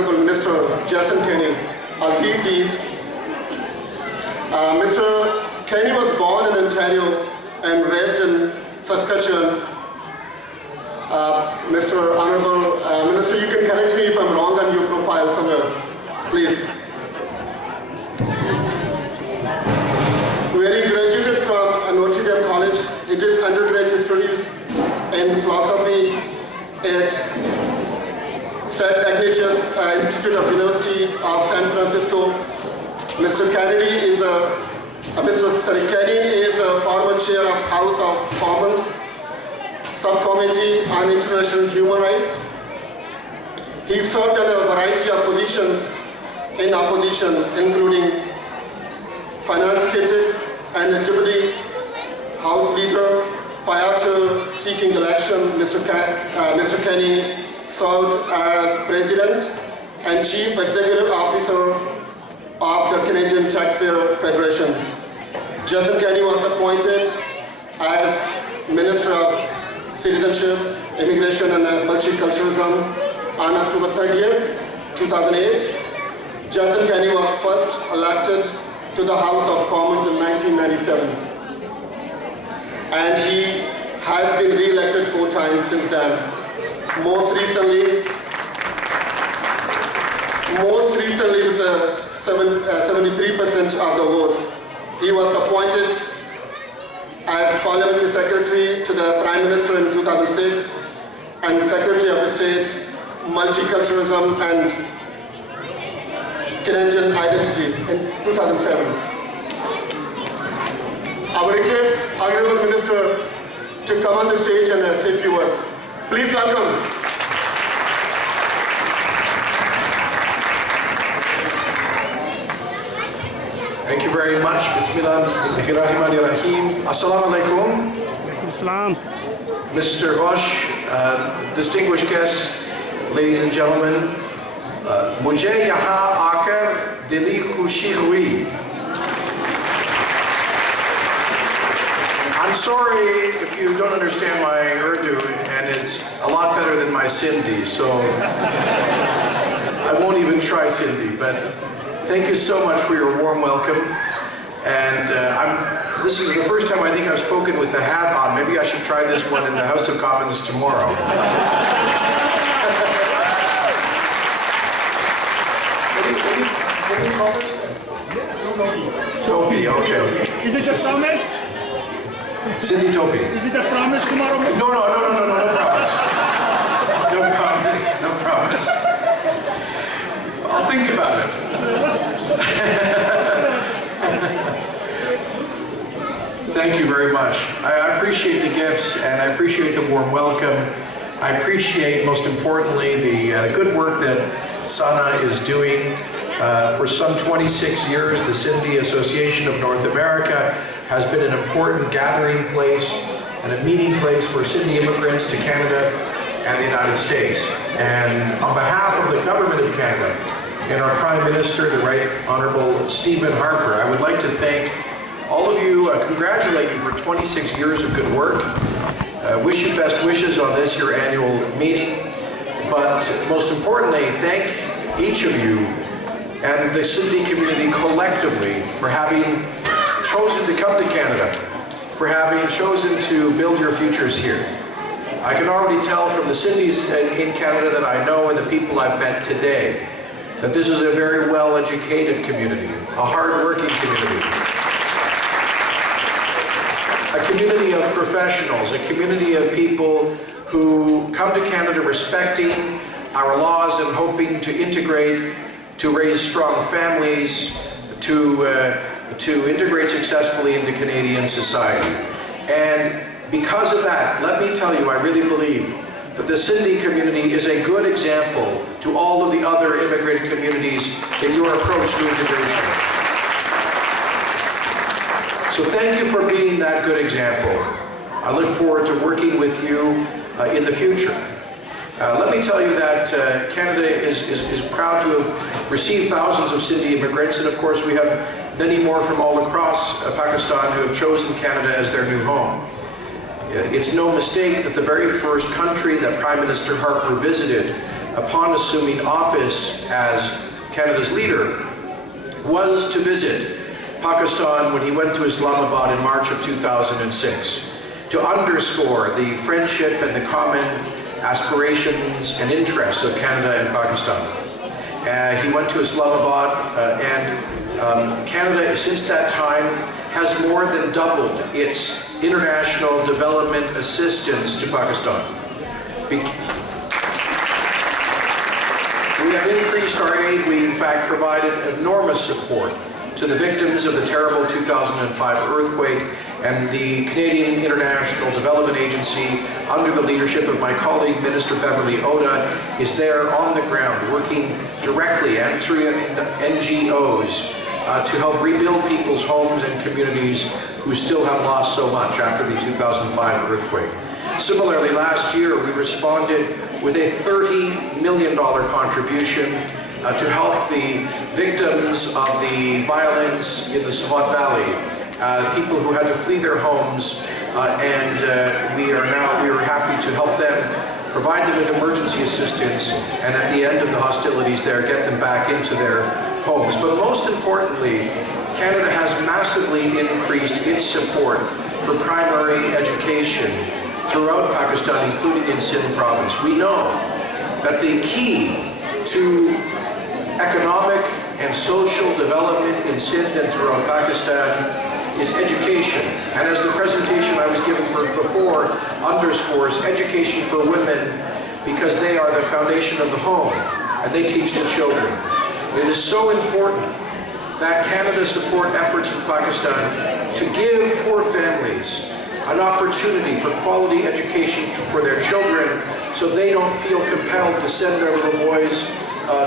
Honorable Minister Jason Kenney. I'll read these. Mr. Kenney was born in Ontario and raised in Saskatchewan. Mr. Honorable Minister, you can correct me if I'm wrong on your profile somewhere, please. Where he graduated from Notre Dame College, he did undergraduate studies in philosophy at St. Ignatius Institute of University of San Francisco. Mr. Kennedy is Kenney is a former chair of House of Commons Subcommittee on International Human Rights. He served in a variety of positions in opposition, including finance critic and deputy House leader. Prior to seeking election, Mr. Kenney served as President and Chief Executive Officer of the Canadian Taxpayer Federation. Jason Kenney was appointed as Minister of Citizenship, Immigration and Multiculturalism on October 30th, 2008. Jason Kenney was first elected to the House of Commons in 1997. And he has been re-elected 4 times since then. Most recently with the 73% of the votes. He was appointed as Parliamentary Secretary to the Prime Minister in 2006 and Secretary of State, Multiculturalism and Canadian Identity in 2007. I would request Honorable Minister to come on the stage and say a few words. Please welcome. Thank you very much. Bismillahirrahmanirrahim. Assalamu alaikum. Islam. Mr. Ghosh, distinguished guests, ladies and gentlemen, मुझे यहाँ आकर दिली खुशी हुई. I'm sorry if you don't understand my Urdu, and it's a lot better than my Sindhi, so I won't even try Sindhi, but thank you so much for your warm welcome. And this is the first time I think I've spoken with the hat on. Maybe I should try this one in the House of Commons tomorrow. What do you call it? Topi, okay. Is it a promise? Sindhi Topi. Is it a promise tomorrow? No promise. No promise. I'll think about it. Thank you very much. I appreciate the gifts and I appreciate the warm welcome. I appreciate, most importantly, the good work that Sana is doing. For some 26 years, the Sindhi Association of North America has been an important gathering place and a meeting place for Sindhi immigrants to Canada and the United States. And on behalf of the Government of Canada and our Prime Minister, the Right Honourable Stephen Harper, I would like to thank all of you, congratulate you for 26 years of good work. Wish you best wishes on this, your annual meeting. But most importantly, thank each of you and the Sindhi community collectively for having chosen to come to Canada, for having chosen to build your futures here. I can already tell from the Sindhis in Canada that I know and the people I've met today that this is a very well-educated community, a hard-working community, a community of professionals, a community of people who come to Canada respecting our laws and hoping to integrate, to raise strong families, to integrate successfully into Canadian society. And because of that, let me tell you, I really believe that the Sindhi community is a good example to all of the other immigrant communities in your approach to integration. So thank you for being that good example. I look forward to working with you in the future. Let me tell you that Canada is proud to have received thousands of Sindhi immigrants, and of course we have many more from all across Pakistan who have chosen Canada as their new home. It's no mistake that the very first country that Prime Minister Harper visited upon assuming office as Canada's leader, was to visit Pakistan when he went to Islamabad in March of 2006 to underscore the friendship and the common aspirations and interests of Canada and Pakistan. He went to Islamabad and Canada since that time has more than doubled its international development assistance to Pakistan. We have increased our aid. We in fact provided enormous support to the victims of the terrible 2005 earthquake, and the Canadian International Development Agency, under the leadership of my colleague Minister Beverly Oda, is there on the ground working directly and through NGOs to help rebuild people's homes and communities who still have lost so much after the 2005 earthquake. Similarly, last year we responded with a $30 million contribution to help the victims of the violence in the Swat Valley, people who had to flee their homes, and we are happy to help them, provide them with emergency assistance, and at the end of the hostilities there, get them back into their homes. But most importantly, Canada has massively increased its support for primary education throughout Pakistan, including in Sindh province. We know that the key to economic and social development in Sindh and throughout Pakistan is education. And as the presentation I was given before underscores, education for women, because they are the foundation of the home and they teach the children. It is so important that Canada support efforts in Pakistan to give poor families an opportunity for quality education for their children, so they don't feel compelled to send their little boys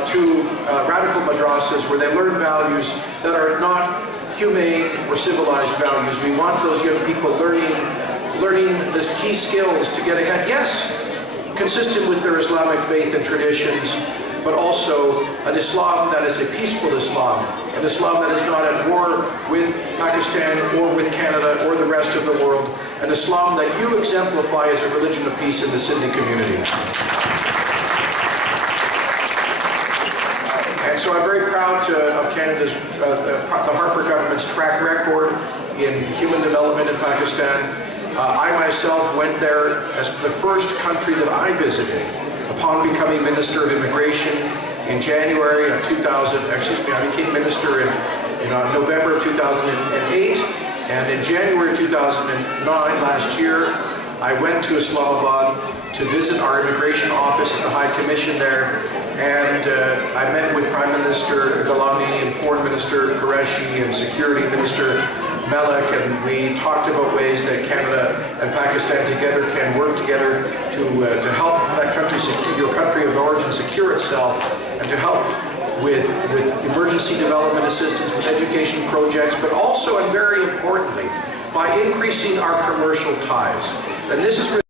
to radical madrasas where they learn values that are not humane or civilized values. We want those young people learning these key skills to get ahead. Yes, consistent with their Islamic faith and traditions, but also an Islam that is a peaceful Islam, an Islam that is not at war with Pakistan or with Canada or the rest of the world, an Islam that you exemplify as a religion of peace in the Sindhi community. And so I'm very proud of Canada's, the Harper government's track record in human development in Pakistan. I myself went there as the first country that I visited upon becoming Minister of Immigration in January of 2000, I became Minister in November of 2008, and in January of 2009, last year, I went to Islamabad to visit our immigration office at the High Commission there, and I met with Prime Minister Gilani and Foreign Minister Qureshi and Security Minister Malik, and we talked about ways that Canada and Pakistan together can work together to help that country, your country of origin, secure itself, and to help with emergency development assistance, with education projects, but also, and very importantly, by increasing our commercial ties. And this is really